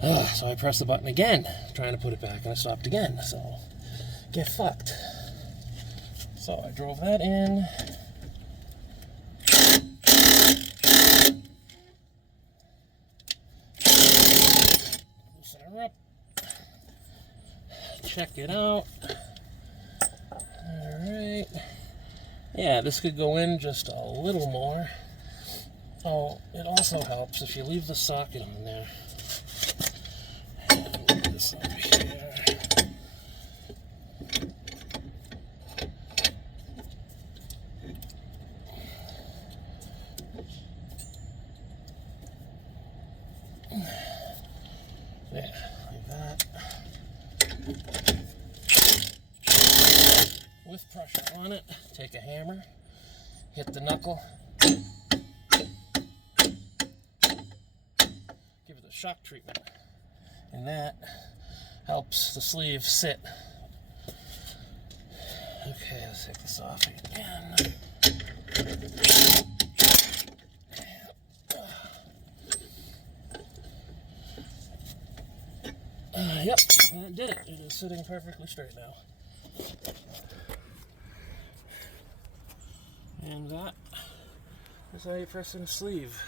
So I pressed the button again, trying to put it back, and it stopped again. So, get fucked. So I drove that in. Loosen her up. Check it out. Alright. Yeah, this could go in just a little more. Oh, it also helps if you leave the socket on there. And move this over here. Yeah, like that. With pressure on it, take a hammer, hit the knuckle, give it a shock treatment, and that helps the sleeve sit. Okay, let's take this off again. Yep, that did it. It is sitting perfectly straight now. And that is how you press in a sleeve.